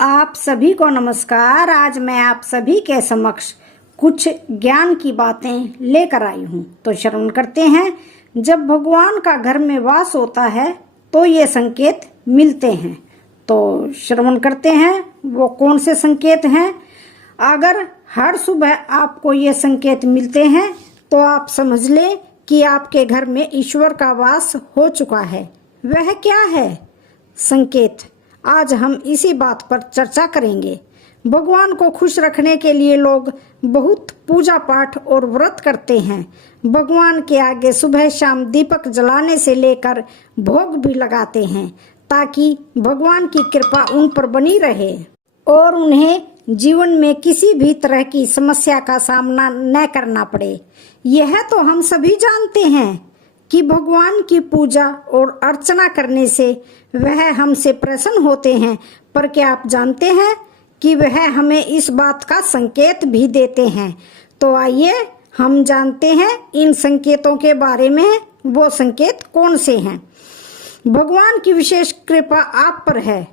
आप सभी को नमस्कार। आज मैं आप सभी के समक्ष कुछ ज्ञान की बातें लेकर आई हूँ। तो श्रवण करते हैं। जब भगवान का घर में वास होता है तो ये संकेत मिलते हैं। तो श्रवण करते हैं वो कौन से संकेत हैं। अगर हर सुबह आपको ये संकेत मिलते हैं तो आप समझ लें कि आपके घर में ईश्वर का वास हो चुका है। वह क्या है संकेत, आज हम इसी बात पर चर्चा करेंगे। भगवान को खुश रखने के लिए लोग बहुत पूजा पाठ और व्रत करते हैं। भगवान के आगे सुबह शाम दीपक जलाने से लेकर भोग भी लगाते हैं ताकि भगवान की कृपा उन पर बनी रहे और उन्हें जीवन में किसी भी तरह की समस्या का सामना न करना पड़े। यह तो हम सभी जानते हैं कि भगवान की पूजा और अर्चना करने से वह हमसे प्रसन्न होते हैं, पर क्या आप जानते हैं कि वह हमें इस बात का संकेत भी देते हैं। तो आइए हम जानते हैं इन संकेतों के बारे में। वो संकेत कौन से हैं। भगवान की विशेष कृपा आप पर है।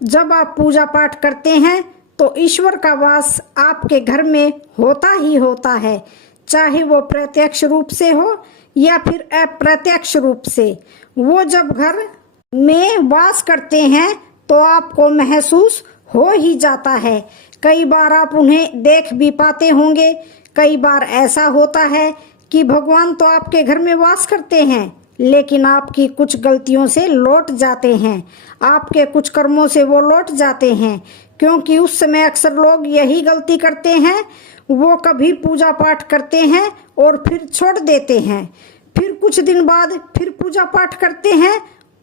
जब आप पूजा पाठ करते हैं तो ईश्वर का वास आपके घर में होता ही होता है, चाहे वो प्रत्यक्ष रूप से हो या फिर अप्रत्यक्ष रूप से। वो जब घर में वास करते हैं तो आपको महसूस हो ही जाता है। कई बार आप उन्हें देख भी पाते होंगे। कई बार ऐसा होता है कि भगवान तो आपके घर में वास करते हैं लेकिन आपकी कुछ गलतियों से लौट जाते हैं। आपके कुछ कर्मों से वो लौट जाते हैं, क्योंकि उस समय अक्सर लोग यही गलती करते हैं। वो कभी पूजा पाठ करते हैं और फिर छोड़ देते हैं, फिर कुछ दिन बाद फिर पूजा पाठ करते हैं,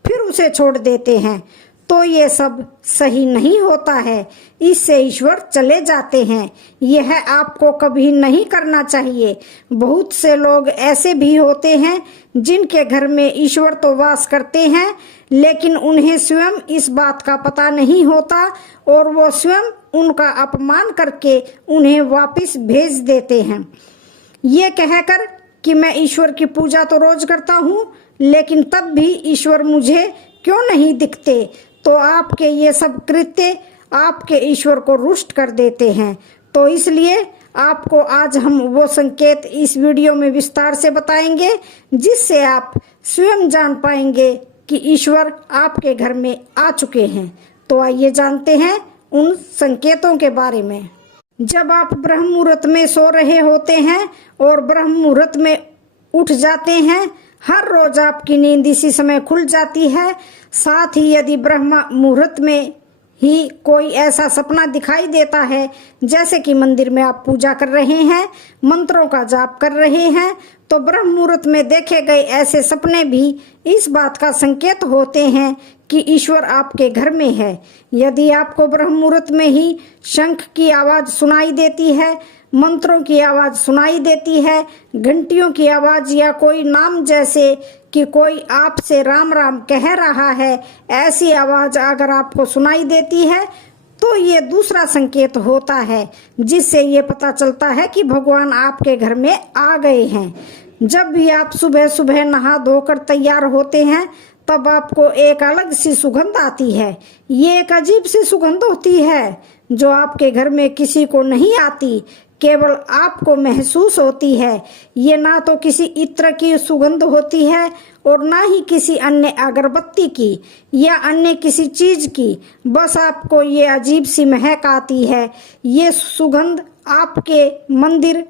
फिर उसे छोड़ देते हैं। तो ये सब सही नहीं होता है, इससे ईश्वर चले जाते हैं। यह आपको कभी नहीं करना चाहिए। बहुत से लोग ऐसे भी होते हैं जिनके घर में ईश्वर तो वास करते हैं लेकिन उन्हें स्वयं इस बात का पता नहीं होता और वो स्वयं उनका अपमान करके उन्हें वापस भेज देते हैं, ये कहकर कि मैं ईश्वर की पूजा तो रोज करता हूँ लेकिन तब भी ईश्वर मुझे क्यों नहीं दिखते। तो आपके ये सब कृत्य आपके ईश्वर को रुष्ट कर देते हैं। तो इसलिए आपको आज हम वो संकेत इस वीडियो में विस्तार से बताएंगे जिससे आप स्वयं जान पाएंगे कि ईश्वर आपके घर में आ चुके हैं। तो आइए जानते हैं उन संकेतों के बारे में। जब आप ब्रह्म मुहूर्त में सो रहे होते हैं और ब्रह्म मुहूर्त में उठ जाते हैं, हर रोज आपकी नींद इसी समय खुल जाती है। साथ ही यदि ब्रह्म मुहूर्त में ही कोई ऐसा सपना दिखाई देता है, जैसे कि मंदिर में आप पूजा कर रहे हैं, मंत्रों का जाप कर रहे हैं, तो ब्रह्म मुहूर्त में देखे गए ऐसे सपने भी इस बात का संकेत होते हैं कि ईश्वर आपके घर में है। यदि आपको ब्रह्म मुहूर्त में ही शंख की आवाज सुनाई देती है, मंत्रों की आवाज सुनाई देती है, घंटियों की आवाज या कोई नाम जैसे कि कोई आपसे राम राम कह रहा है, ऐसी आवाज अगर आपको सुनाई देती है तो ये दूसरा संकेत होता है जिससे ये पता चलता है कि भगवान आपके घर में आ गए हैं। जब भी आप सुबह सुबह नहा धोकर तैयार होते हैं तब आपको एक अलग सी सुगंध आती है। ये एक अजीब सी सुगंध होती है जो आपके घर में किसी को नहीं आती, केवल आपको महसूस होती है। ये ना तो किसी इत्र की सुगंध होती है और ना ही किसी अन्य अगरबत्ती की या अन्य किसी चीज की, बस आपको ये अजीब सी महक आती है। ये सुगंध आपके मंदिर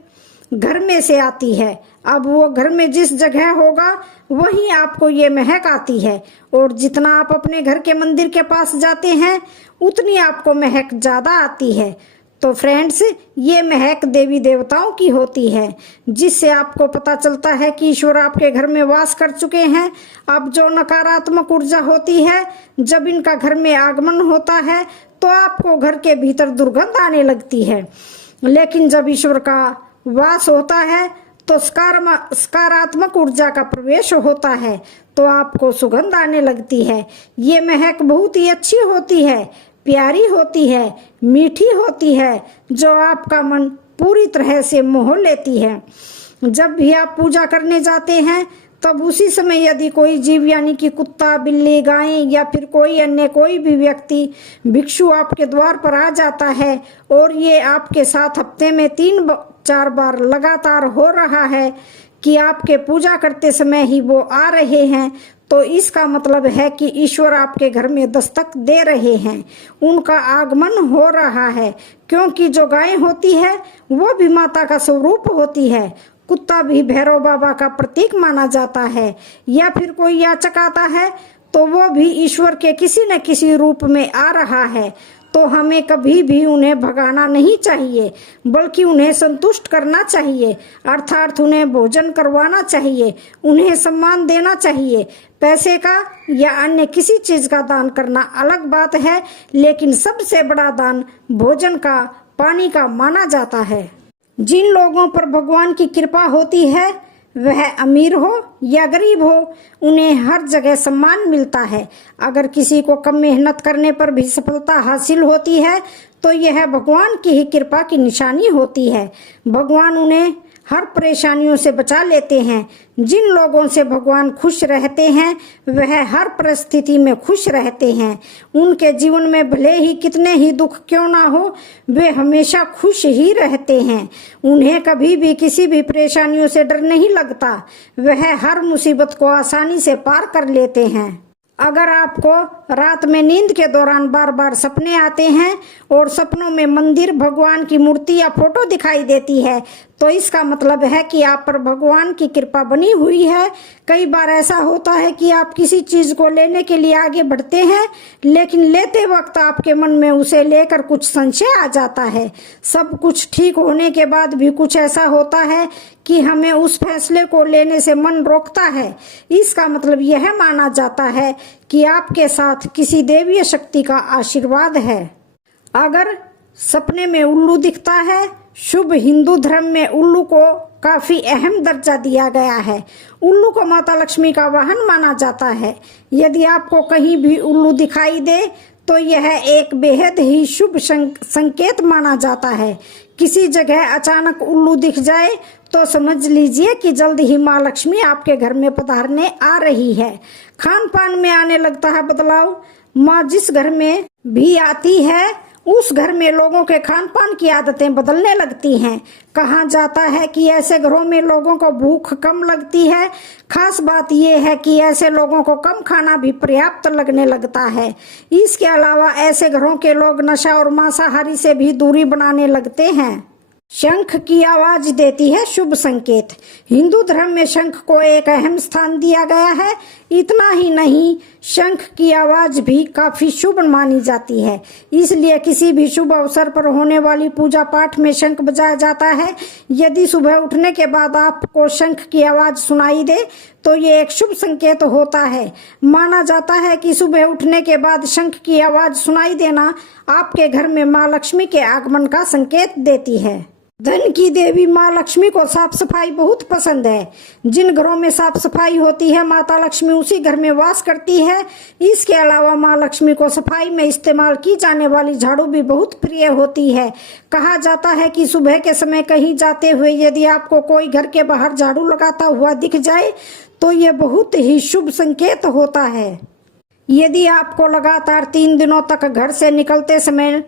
घर में से आती है। अब वो घर में जिस जगह होगा वहीं आपको ये महक आती है और जितना आप अपने घर के मंदिर के पास जाते हैं उतनी आपको महक ज्यादा आती है। तो फ्रेंड्स, ये महक देवी देवताओं की होती है जिससे आपको पता चलता है कि ईश्वर आपके घर में वास कर चुके हैं। अब जो नकारात्मक ऊर्जा होती है, जब इनका घर में आगमन होता है तो आपको घर के भीतर दुर्गंध आने लगती है, लेकिन जब ईश्वर का वास होता है तो सकारात्मक ऊर्जा का प्रवेश होता है तो आपको सुगंध आने लगती है। ये महक बहुत ही अच्छी होती है, प्यारी होती है, मीठी होती है, जो आपका मन पूरी तरह से मोह लेती है। जब भी आप पूजा करने जाते हैं तब उसी समय यदि कोई जीव यानी कि कुत्ता, बिल्ली, गाय या फिर कोई अन्य कोई भी व्यक्ति भिक्षु आपके द्वार पर आ जाता है और ये आपके साथ हफ्ते में 3-4 बार लगातार हो रहा है कि आपके पूजा करते समय ही वो आ रहे हैं, तो इसका मतलब है कि ईश्वर आपके घर में दस्तक दे रहे हैं, उनका आगमन हो रहा है। क्योंकि जो गाय होती है वो भी माता का स्वरूप होती है, कुत्ता भी भैरव बाबा का प्रतीक माना जाता है, या फिर कोई याचक आता है तो वो भी ईश्वर के किसी न किसी रूप में आ रहा है। तो हमें कभी भी उन्हें भगाना नहीं चाहिए, बल्कि उन्हें संतुष्ट करना चाहिए, अर्थात उन्हें भोजन करवाना चाहिए, उन्हें सम्मान देना चाहिए। पैसे का या अन्य किसी चीज का दान करना अलग बात है, लेकिन सबसे बड़ा दान भोजन का, पानी का माना जाता है। जिन लोगों पर भगवान की कृपा होती है, वह अमीर हो या गरीब हो, उन्हें हर जगह सम्मान मिलता है। अगर किसी को कम मेहनत करने पर भी सफलता हासिल होती है तो यह भगवान की ही कृपा की निशानी होती है। भगवान उन्हें हर परेशानियों से बचा लेते हैं। जिन लोगों से भगवान खुश रहते हैं वह हर परिस्थिति में खुश रहते हैं। उनके जीवन में भले ही कितने ही दुख क्यों ना हो, वे हमेशा खुश ही रहते हैं। उन्हें कभी भी किसी भी परेशानियों से डर नहीं लगता, वह हर मुसीबत को आसानी से पार कर लेते हैं। अगर आपको रात में नींद के दौरान बार बार सपने आते हैं और सपनों में मंदिर, भगवान की मूर्ति या फोटो दिखाई देती है, तो इसका मतलब है कि आप पर भगवान की कृपा बनी हुई है। कई बार ऐसा होता है कि आप किसी चीज को लेने के लिए आगे बढ़ते हैं, लेकिन लेते वक्त आपके मन में उसे लेकर कुछ संशय आ जाता है। सब कुछ ठीक होने के बाद भी कुछ ऐसा होता है कि हमें उस फैसले को लेने से मन रोकता है। इसका मतलब यह माना जाता है कि आपके साथ किसी देवीय शक्ति का आशीर्वाद है। अगर सपने में उल्लू दिखता है, शुभ हिंदू धर्म में उल्लू को काफी अहम दर्जा दिया गया है। उल्लू को माता लक्ष्मी का वाहन माना जाता है। यदि आपको कहीं भी उल्लू दिखाई दे तो यह एक बेहद ही शुभ संकेत माना जाता है। किसी जगह अचानक उल्लू दिख जाए तो समझ लीजिए कि जल्द ही माँ लक्ष्मी आपके घर में पधारने आ रही है। खान पान में आने लगता है बदलाव। माँ जिस घर में भी आती है उस घर में लोगों के खान पान की आदतें बदलने लगती हैं। कहा जाता है कि ऐसे घरों में लोगों को भूख कम लगती है। खास बात यह है कि ऐसे लोगों को कम खाना भी पर्याप्त लगने लगता है। इसके अलावा ऐसे घरों के लोग नशा और मांसाहारी से भी दूरी बनाने लगते हैं। शंख की आवाज देती है शुभ संकेत। हिंदू धर्म में शंख को एक अहम स्थान दिया गया है। इतना ही नहीं, शंख की आवाज भी काफी शुभ मानी जाती है। इसलिए किसी भी शुभ अवसर पर होने वाली पूजा पाठ में शंख बजाया जाता है। यदि सुबह उठने के बाद आपको शंख की आवाज सुनाई दे तो ये एक शुभ संकेत होता है। माना जाता है कि सुबह उठने के बाद शंख की आवाज सुनाई देना आपके घर में माँ लक्ष्मी के आगमन का संकेत देती है। धन की देवी माँ लक्ष्मी को साफ सफाई बहुत पसंद है। जिन घरों में साफ सफाई होती है माता लक्ष्मी उसी घर में वास करती है। इसके अलावा माँ लक्ष्मी को सफाई में इस्तेमाल की जाने वाली झाड़ू भी बहुत प्रिय होती है। कहा जाता है कि सुबह के समय कहीं जाते हुए यदि आपको कोई घर के बाहर झाड़ू लगाता हुआ दिख जाए तो यह बहुत ही शुभ संकेत होता है। यदि आपको लगातार 3 दिनों तक घर से निकलते समय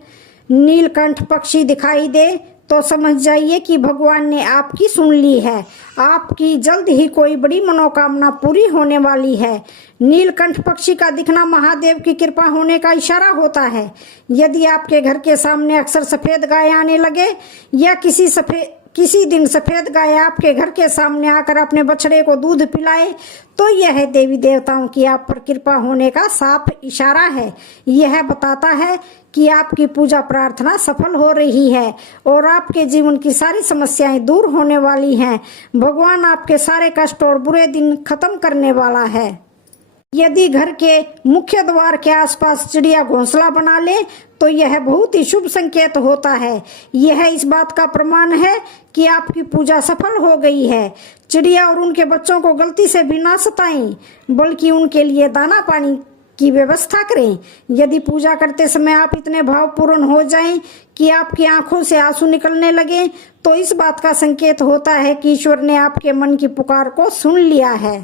नीलकंठ पक्षी दिखाई दे तो समझ जाइए कि भगवान ने आपकी सुन ली है। आपकी जल्द ही कोई बड़ी मनोकामना पूरी होने वाली है। नीलकंठ पक्षी का दिखना महादेव की कृपा होने का इशारा होता है। यदि आपके घर के सामने अक्सर सफेद गाय आने लगे या किसी दिन सफेद गाय आपके घर के सामने आकर अपने बछड़े को दूध पिलाए तो यह देवी देवताओं की आप पर कृपा होने का साफ इशारा है। यह बताता है कि आपकी पूजा प्रार्थना सफल हो रही है और आपके जीवन की सारी समस्याएं दूर होने वाली हैं। भगवान आपके सारे कष्ट और बुरे दिन खत्म करने वाला है। यदि घर के मुख्य द्वार के आसपास चिड़िया घोंसला बना ले तो यह बहुत ही शुभ संकेत होता है। यह इस बात का प्रमाण है कि आपकी पूजा सफल हो गई है। चिड़िया और उनके बच्चों को गलती से भी ना सताएं, बल्कि उनके लिए दाना पानी की व्यवस्था करें। यदि पूजा करते समय आप इतने भावपूर्ण हो जाएं कि आपकी आंखों से आंसू निकलने लगे तो इस बात का संकेत होता है कि ईश्वर ने आपके मन की पुकार को सुन लिया है।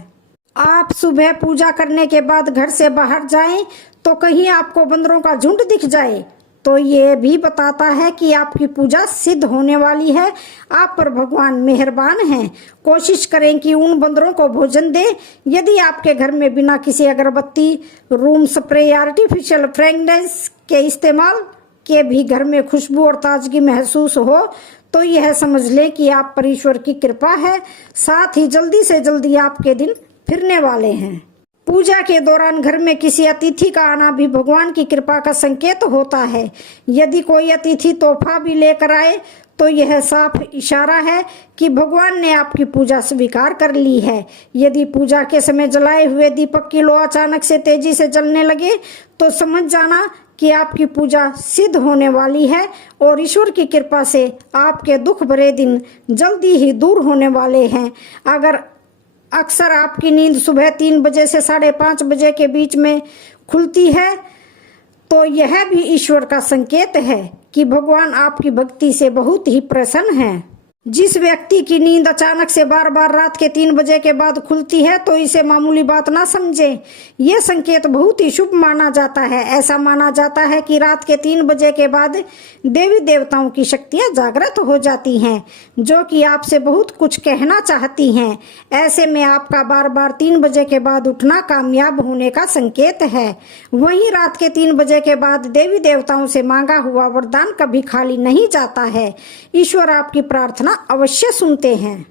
आप सुबह पूजा करने के बाद घर से बाहर जाएं तो कहीं आपको बंदरों का झुंड दिख जाए तो ये भी बताता है कि आपकी पूजा सिद्ध होने वाली है। आप पर भगवान मेहरबान हैं। कोशिश करें कि उन बंदरों को भोजन दें। यदि आपके घर में बिना किसी अगरबत्ती, रूम स्प्रे या आर्टिफिशियल फ्रेगनेंस के इस्तेमाल के भी घर में खुशबू और ताजगी महसूस हो तो यह समझ लें कि आप पर ईश्वर की कृपा है। साथ ही जल्दी से जल्दी आपके दिन फिरने वाले हैं। पूजा के दौरान घर में किसी अतिथि का आना भी भगवान की कृपा का संकेत होता है। यदि कोई अतिथि तोहफा भी लेकर आए तो यह साफ इशारा है कि भगवान ने आपकी पूजा स्वीकार कर ली है। यदि पूजा के समय जलाए हुए दीपक की लो अचानक से तेजी से जलने लगे तो समझ जाना कि आपकी पूजा सिद्ध होने वाली है और ईश्वर की कृपा से आपके दुख भरे दिन जल्दी ही दूर होने वाले हैं। अक्सर आपकी नींद सुबह 3 बजे से 5:30 बजे के बीच में खुलती है तो यह भी ईश्वर का संकेत है कि भगवान आपकी भक्ति से बहुत ही प्रसन्न हैं। जिस व्यक्ति की नींद अचानक से बार बार रात के 3 बजे के बाद खुलती है तो इसे मामूली बात ना समझें। यह संकेत बहुत ही शुभ माना जाता है। ऐसा माना जाता है कि रात के 3 बजे के बाद देवी देवताओं की शक्तियां जागृत हो जाती हैं जो कि आपसे बहुत कुछ कहना चाहती हैं। ऐसे में आपका बार बार 3 बजे के बाद उठना कामयाब होने का संकेत है। वहीं रात के 3 बजे के बाद देवी देवताओं से मांगा हुआ वरदान कभी खाली नहीं जाता है। ईश्वर आपकी प्रार्थना अवश्य सुनते हैं।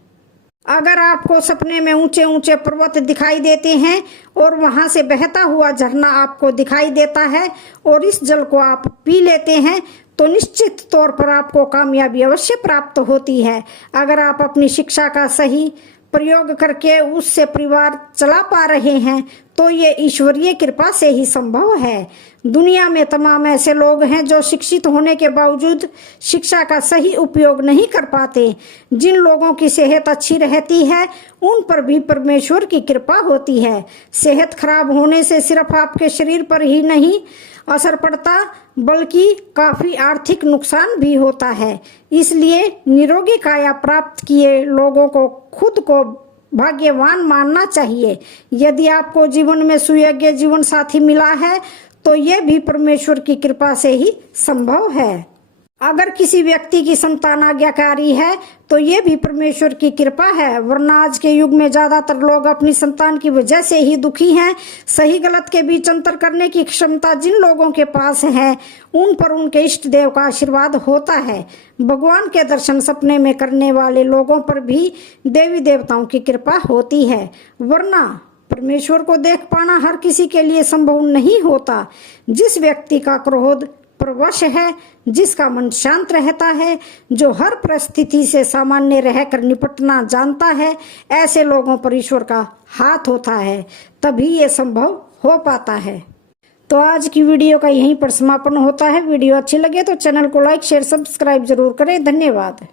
अगर आपको सपने में ऊंचे ऊंचे पर्वत दिखाई देते हैं और वहां से बहता हुआ झरना आपको दिखाई देता है और इस जल को आप पी लेते हैं तो निश्चित तौर पर आपको कामयाबी अवश्य प्राप्त होती है। अगर आप अपनी शिक्षा का सही प्रयोग करके उससे परिवार चला पा रहे हैं तो ये ईश्वरीय कृपा से ही संभव है। दुनिया में तमाम ऐसे लोग हैं जो शिक्षित होने के बावजूद शिक्षा का सही उपयोग नहीं कर पाते। जिन लोगों की सेहत अच्छी रहती है उन पर भी परमेश्वर की कृपा होती है। सेहत खराब होने से सिर्फ आपके शरीर पर ही नहीं असर पड़ता बल्कि काफी आर्थिक नुकसान भी होता है। इसलिए निरोगी काया प्राप्त किए लोगों को खुद को भाग्यवान मानना चाहिए। यदि आपको जीवन में सुयोग्य जीवन साथी मिला है तो यह भी परमेश्वर की कृपा से ही संभव है। अगर किसी व्यक्ति की संतान आज्ञाकारी है तो ये भी परमेश्वर की कृपा है, वरना आज के युग में ज्यादातर लोग अपनी संतान की वजह से ही दुखी हैं। सही गलत के बीच अंतर करने की क्षमता जिन लोगों के पास है उन पर उनके इष्ट देव का आशीर्वाद होता है। भगवान के दर्शन सपने में करने वाले लोगों पर भी देवी देवताओं की कृपा होती है, वरना परमेश्वर को देख पाना हर किसी के लिए संभव नहीं होता। जिस व्यक्ति का क्रोध प्रवश है, जिसका मन शांत रहता है, जो हर परिस्थिति से सामान्य रहकर निपटना जानता है, ऐसे लोगों पर ईश्वर का हाथ होता है, तभी ये संभव हो पाता है। तो आज की वीडियो का यहीं पर समापन होता है। वीडियो अच्छी लगे तो चैनल को लाइक शेयर सब्सक्राइब जरूर करें। धन्यवाद।